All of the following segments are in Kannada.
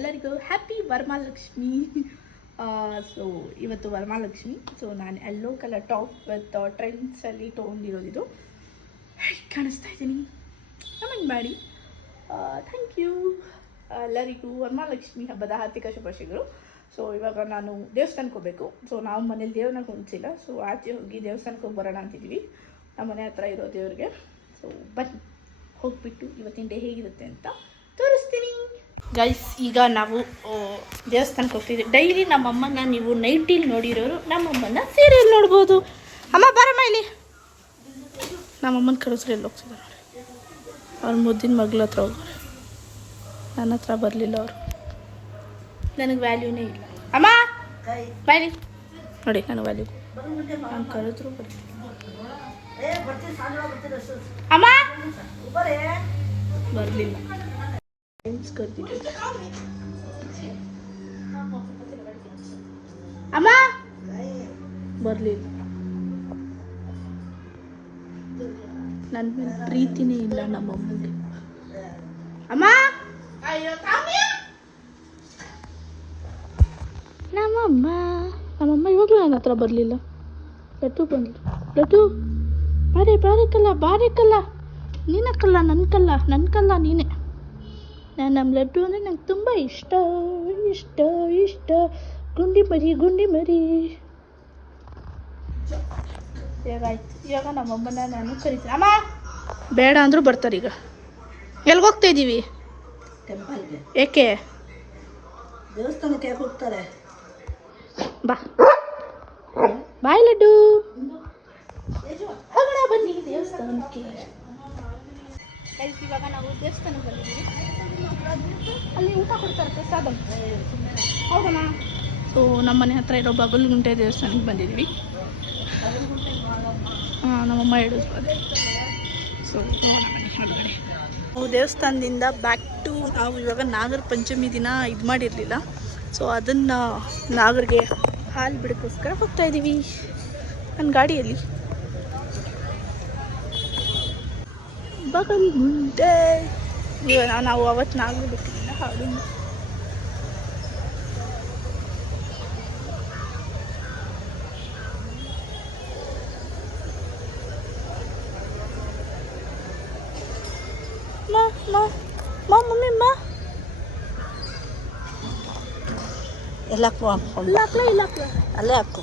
ಎಲ್ಲರಿಗೂ ಹ್ಯಾಪಿ ವರಮಹಾಲಕ್ಷ್ಮಿ. ಸೊ ಇವತ್ತು ವರಮಹಾಲಕ್ಷ್ಮಿ. ಸೊ ನಾನು ಯೆಲ್ಲೋ ಕಲರ್ ಟಾಪ್ ವಿತ್ ಟ್ರೆಂಡ್ಸಲ್ಲಿ ತೊಗೊಂಡಿರೋದಿದು. ಕಾಣಿಸ್ತಾ ಇದ್ದೀನಿ, ಕಮೆಂಟ್ ಮಾಡಿ. Thank you. ಎಲ್ಲರಿಗೂ ವರಮಹಾಲಕ್ಷ್ಮಿ ಹಬ್ಬದ ಹಾರ್ದಿಕ ಶುಭಾಶಯಗಳು. ಸೊ ಇವಾಗ ನಾನು ದೇವಸ್ಥಾನಕ್ಕೆ ಹೋಗಬೇಕು. ಸೊ ನಾವು ಮನೇಲಿ ದೇವ್ರನ್ನ ಕುಣಿಸಿಲ್ಲ, ಸೊ ಆಚೆ ಹೋಗಿ ದೇವಸ್ಥಾನಕ್ಕೆ ಹೋಗಿ ಬರೋಣ ಅಂತಿದ್ದೀವಿ, ನಮ್ಮ ಮನೆ ಹತ್ರ ಇರೋ ದೇವ್ರಿಗೆ. ಸೊ ಬನ್ನಿ ಹೋಗ್ಬಿಟ್ಟು ಇವತ್ತಿನ ಡೇ ಹೇಗಿರುತ್ತೆ ಅಂತ ತೋರಿಸ್ತೀನಿ ಗೈಸ್. ಈಗ ನಾವು ದೇವಸ್ಥಾನಕ್ಕೆ ಹೋಗ್ತಿದ್ದೀವಿ. ಡೈಲಿ ನಮ್ಮಮ್ಮನ ನೀವು ನೈಟಿಲಿ ನೋಡಿರೋರು ನಮ್ಮಮ್ಮನ ಸೀರಿಯಲ್ ನೋಡ್ಬೋದು. ಅಮ್ಮ ಬರಮ್ಮ ಇಲ್ಲಿ. ನಮ್ಮಮ್ಮನ ಕರೆಸ್ರಿ ಎಲ್ಲಿ ಹೋಗ್ತಿದ್ದಾರೆ ನೋಡಿ. ಅವ್ರ ಮುದ್ದಿನ ಮಗಳ ಹತ್ರ ಹೋಗೋರು, ನನ್ನ ಹತ್ರ ಬರಲಿಲ್ಲ ಅವರು. ನನಗೆ ವ್ಯಾಲ್ಯೂನೇ ಇಲ್ಲ. ಅಮ್ಮ ಬಾಯ್ಲಿ ನೋಡಿ, ನನಗೆ ವ್ಯಾಲ್ಯೂ. ನಾನು ಕರೆದ್ರು ಬರ್ತೀನಿ. ಅಮ್ಮ ಬರಲಿಲ್ಲ. ಕರ್ತಿದ್ದೆ. ಅಮ್ಮ ಬರಲಿಲ್ಲ. ನನ್ನ ಮೇಲೆ ಪ್ರೀತಿನೇ ಇಲ್ಲ ನಮ್ಮಮ್ಮನಿಗೆ. ಅಮ್ಮ ನಮ್ಮಮ್ಮ ಇವಾಗಲೂ ನನ್ನ ಹತ್ರ ಬರಲಿಲ್ಲ. ಲಡ್ಡು ಬಂದ್ಲು. ಲಡ್ಡು ಬಾರೇಕಲ್ಲ ನೀನಕ್ಕಲ್ಲ, ನನ್ನ ಕಲ್ಲ ನೀನೆ. ನಮ್ಮ ಲಡ್ಡು ಅಂದರೆ ನಂಗೆ ತುಂಬ ಇಷ್ಟ. ಗುಂಡಿ ಮರಿ. ಇವಾಗ ಆಯ್ತು. ಇವಾಗ ನಮ್ಮಮ್ಮನ ನಾನು ಕರಿತೀನಿ. ಅಮ್ಮ ಬೇಡ ಅಂದರೂ ಬರ್ತಾರೆ. ಈಗ ಎಲ್ಲಿಗೆ ಹೋಗ್ತಾ ಇದ್ದೀವಿ? ಟೆಂಪಲ್ಗೆ. ಏಕೆ? ದೇವಸ್ಥಾನಕ್ಕೆ ಯಾಕೆ ಹೋಗ್ತಾರೆ? ಬಾಯ್ ಲಡ್ಡು. ಹೋಗೋಣ ಬನ್ನಿ ದೇವಸ್ಥಾನಕ್ಕೆ. ಇವಾಗ ನಾವು ದೇವಸ್ಥಾನಕ್ಕೆ ಬಂದಿದ್ದೀವಿ. ಅಲ್ಲಿ ಊಟ ಕೊಡ್ತಾರೆ, ಪ್ರಸಾದ. ಹೌದಮ್ಮ. ಸೊ ನಮ್ಮ ಮನೆ ಹತ್ರ ಇರೋ ಬಗಲ್ಗುಂಟೆ ದೇವಸ್ಥಾನಕ್ಕೆ ಬಂದಿದ್ವಿ. ನಮ್ಮಮ್ಮ ಹೇಳಿದ್ರು ಅದೇ. ಸೊ ನೋಡೋಣ ಬನ್ನಿ ಹೊರಗಡೆ. ನಾವು ದೇವಸ್ಥಾನದಿಂದ ಬ್ಯಾಕ್ ಟು ನಾವು ಇವಾಗ ನಾಗರ ಪಂಚಮಿ ದಿನ ಇದು ಮಾಡಿರಲಿಲ್ಲ, ಸೊ ಅದನ್ನು ನಾಗರಿಗೆ ಹಾಲು ಬಿಡೋಕ್ಕೋಸ್ಕರ ಹೋಗ್ತಾ ಇದ್ದೀವಿ ನನ್ನ ಗಾಡಿಯಲ್ಲಿ. ಬಗಲ್ಗುಂಟೆ. ಇವಾಗ ನಾವು ಅವತ್ತು ನಾಗರು ಬಿಟ್ಟಿಲ್ಲ ಹಾಡು. ಮಮ್ಮಿ ಎಲ್ಲ ಹಾಕು. ಇಲ್ಲ ಅಲ್ಲೇ ಹಾಕು.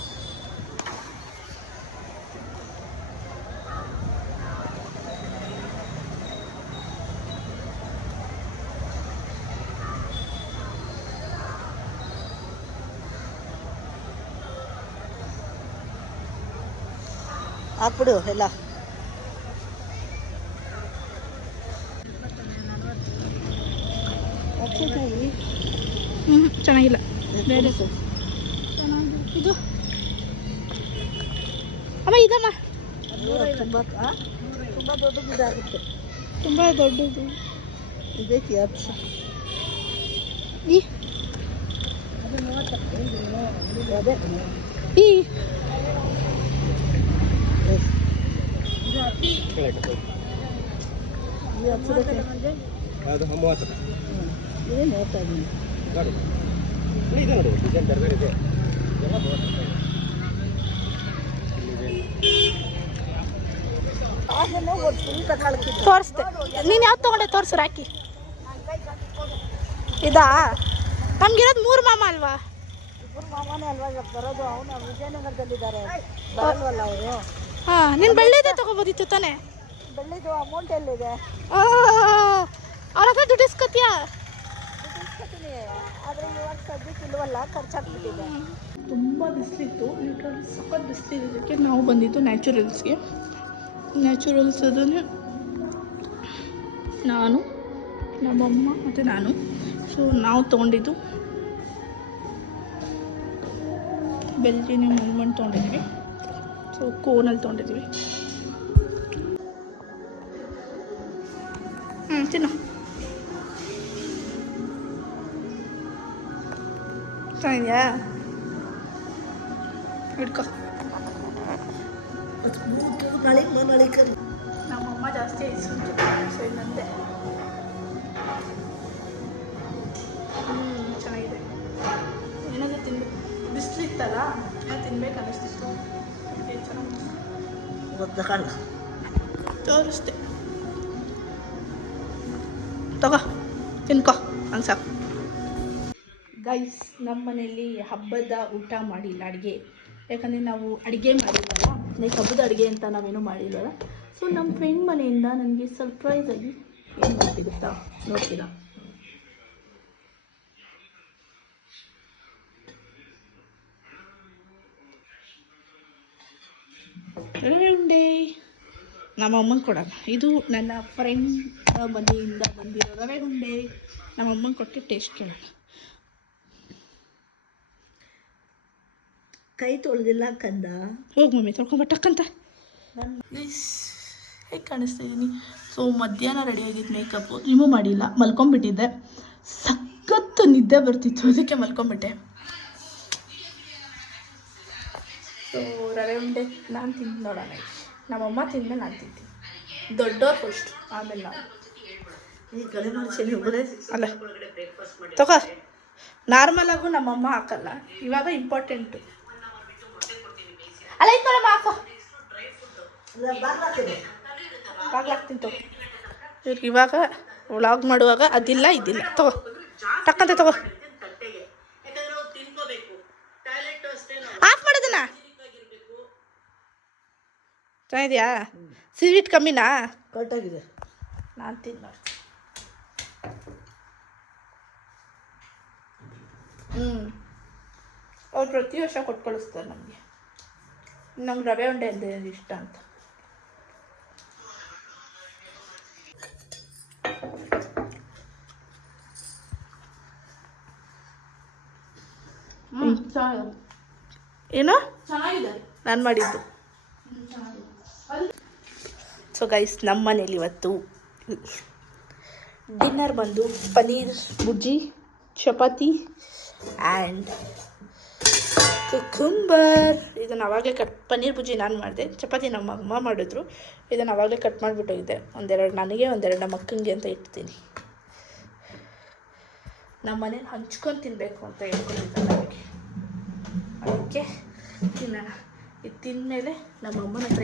ಹಾಕ್ಬಿಡು ಎಲ್ಲ. ಚೆನ್ನಾಗಿಲ್ಲ. ಬೇರೆ ಇದು ಅಮ್ಮ ಇದಮ್ಮ ತುಂಬ ದೊಡ್ಡದು ಇದಾಗುತ್ತೆ. ತುಂಬ ದೊಡ್ಡದು ಇದಕ್ಕೆ ಅಪ್ಸ. ಅದೇ ಏನು ಹೇಳ್ತಾ ಇದ್ದೀನಿ. ತೋರಿಸ್ದೆ. ನೀನು ಯಾವ್ದು ತೊಗೊಂಡೆ ತೋರಿಸು ರಾಕಿ. ಇದಾ? ನಮ್ಗಿರೋದು 3 ಮಾಮ ಅಲ್ವಾ? 3 ಮಾಮನೇ ಅಲ್ವಾ ಇವಾಗ ಬರೋದು. ಅವನು ವಿಜಯನಗರದಲ್ಲಿದ್ದಾರೆ, ಬರಲ್ವಲ್ಲ ಅವರು. ಹಾಂ, ನೀನು ಬೆಳ್ಳಿದೆ ತೊಗೋಬೋದಿತ್ತು ತಾನೆ. ಬೆಳ್ಳಿದು ಅಮೌಂಟ್ ಎಲ್ಲಿದೆ? ಅವ್ರ ಹತ್ರ ದುಡ್ಡು ಇಸ್ಕೊತೀಯಾ? ಇಸ್ಕೊತೀನಿ, ಆದರೆ ಇವಾಗ ಸದ್ಯಕ್ಕೆ ಇಲ್ವಲ್ಲ, ಖರ್ಚಾಗ್ಬಿಟ್ಟಿದೆ. ತುಂಬ ಬಿಸಿಲಿತ್ತು, ಲಿಟ್ರಲಿ ಸಖತ್ ಬಿಸಿಲಿರೋದಕ್ಕೆ ನಾವು ಬಂದಿದ್ದು ನ್ಯಾಚುರಲ್ಸ್ಗೆ. ನ್ಯಾಚುರಲ್ಸ್ ಅದನ್ನು ನಾನು, ನಮ್ಮಮ್ಮ ಮತ್ತು ನಾನು. ಸೊ ನಾವು ತೊಗೊಂಡಿದ್ದು ಬೆಲ್ಜಿನಿಯಂ ಆಲ್ಮಂಡ್ ತೊಗೊಂಡಿದ್ವಿ. ಸೊ ಕೋನಲ್ಲಿ ತೊಗೊಂಡಿದ್ವಿ. ತಿನ್ನು. ಚೆನ್ನಾಗಿದೆಯಾ? ಹಿಡ್ಕೊ. ನಮ್ಮಮ್ಮ ಜಾಸ್ತಿ ಇಸ್ಕೊಂತಿದ್ದೆ, ಸೊ ಇನ್ನಂದೆ. ಅನಿಸ್ತಿತ್ತಲ್ಲ, ನಾನು ತಿನ್ಬೇಕು ಅನ್ನಿಸ್ತಿತ್ತು. ಚೆನ್ನಾಗಿ ಗೊತ್ತಕಲ್ಲ ತೋರಿಸ್ದೆ. ತಗೋ ತಿನ್ಕೋ ಹಂಗೆ ಸಾಕು. ಗೈಸ್, ನಮ್ಮ ಮನೆಯಲ್ಲಿ ಹಬ್ಬದ ಊಟ ಮಾಡಿಲ್ಲ, ಅಡುಗೆ. ಯಾಕಂದರೆ ನಾವು ಅಡುಗೆ ಮಾಡಿದ್ವಲ್ಲ, ಲೈಕ್ ಹಬ್ಬದ ಅಡುಗೆ ಅಂತ ನಾವೇನು ಮಾಡಿಲ್ವಲ್ಲ. ಸೊ ನಮ್ಮ ಫ್ರೆಂಡ್ ಮನೆಯಿಂದ ನನಗೆ ಸರ್ಪ್ರೈಸಾಗಿ ಏನು ಮಾಡ್ತಿಗುತ್ತಾ ನೋಡ್ತೀರಾ. ರವೆ ಉಂಡೆ ನಮ್ಮ ಅಮ್ಮಂಗೆ ಕೊಡೋಣ. ಇದು ನನ್ನ ಫ್ರೆಂಡ್ ಮನೆಯಿಂದ ಬಂದಿರೋ ರವೆ ಉಂಡೆ. ನಮ್ಮ ಅಮ್ಮಂಗೆ ಕೊಟ್ಟು ಟೇಸ್ಟ್ ಕೇಳೋಣ. ಕೈ ತೊಳೆದಿಲ್ಲ ಕಂದ. ಹೋಗಿ ಮಮ್ಮಿ ತೊಳ್ಕೊಂಬಟ್ಟಕ್ಕಂತ. ಹೇಗೆ ಕಾಣಿಸ್ತಾ ಇದ್ದೀನಿ. ಸೊ ಮಧ್ಯಾಹ್ನ ರೆಡಿಯಾಗಿದ್ದು ಮೇಕಪ್ಪು ರಿಮೂವ್ ಮಾಡಿಲ್ಲ, ಮಲ್ಕೊಂಬಿಟ್ಟಿದ್ದೆ. ಸಖತ್ತು ನಿದ್ದೆ ಬರ್ತಿತ್ತು, ಅದಕ್ಕೆ ಮಲ್ಕೊಂಬಿಟ್ಟೆ. ಸೊ ರವೆ ಉಂಡೆ ನಾನು ತಿಂದು ನೋಡೋಣ. ನಮ್ಮಮ್ಮ ತಿಂದ್ಮೇಲೆ ನಾನು ತಿಂತೀನಿ. ದೊಡ್ಡವ್ರು ಫಸ್ಟ್, ಆಮೇಲೆ ನಾವು. ಈ ಕಡೆ ಮಾಡ್ತೀನಿ ಒಬ್ಬರೇ. ಅಲ್ಲ ತಗೋ, ನಾರ್ಮಲಾಗೂ ನಮ್ಮಮ್ಮ ಹಾಕಲ್ಲ, ಇವಾಗ ಇಂಪಾರ್ಟೆಂಟು. ಅಲ್ಲ ಇದು ನೋಡಮ್ಮ ಹಾಕೋ, ಬಾಗ್ಲಾಗ್ತೀನಿ ತಗೋ. ಇವಾಗ ವ್ಲಾಗ್ ಮಾಡುವಾಗ ಅದಿಲ್ಲ ಇದಿಲ್ಲ. ತಗೋ ಟಕ್ಕಂತ ತಗೋ. ಆಫ್ ಮಾಡೋದನ್ನ. ಚೆನ್ನಾಗಿದೆಯಾ? ಸ್ವೀಟ್ ಕಮ್ಮಿನಾ? ಕರೆಕ್ಟಾಗಿದೆ. ನಾನು ತಿನ್ನೋ. ಅವ್ರು ಪ್ರತಿ ವರ್ಷ ಕೊಟ್ಟು ಕಳಿಸ್ತಾರೆ ನಮಗೆ. ನಂಗೆ ರವೆ ಉಂಡೆ ಅಂದರೆ ಇಷ್ಟ ಅಂತ. ಏನೋ ಚೆನ್ನಾಗಿದೆ ನಾನು ಮಾಡಿದ್ದು. ಸೊ ಗೈಸ್, ನಮ್ಮ ಮನೇಲಿ ಇವತ್ತು ಡಿನ್ನರ್ ಬಂದು ಪನ್ನೀರ್ ಬುರ್ಜಿ, ಚಪಾತಿ ಆ್ಯಂಡ್ ಕುಕುಂಬರ್. ಇದನ್ನು ಅವಾಗಲೇ ಪನ್ನೀರ್ ಬುರ್ಜಿ ನಾನು ಮಾಡಿದೆ, ಚಪಾತಿ ನಮ್ಮ ಅಮ್ಮ ಮಾಡಿದ್ರು. ಇದನ್ನು ಅವಾಗಲೇ ಕಟ್ ಮಾಡಿಬಿಟ್ಟಿದ್ದೆ. ಒಂದೆರಡು ನನಗೆ, ಒಂದೆರಡು ನಮ್ಮ ಅಕ್ಕಂಗೆ ಅಂತ ಇಡ್ತೀನಿ. ನಮ್ಮ ಮನೇಲಿ ಹಂಚ್ಕೊಂಡು ತಿನ್ನಬೇಕು ಅಂತ ಹೇಳ್ಕೊಂಡಿದ್ದೆ ನನಗೆ, ಅದಕ್ಕೆ ತಿನ್ನೋಣ. ಇದು ತಿಂದಮೇಲೆ ನಮ್ಮ ಅಮ್ಮನ ಹತ್ರ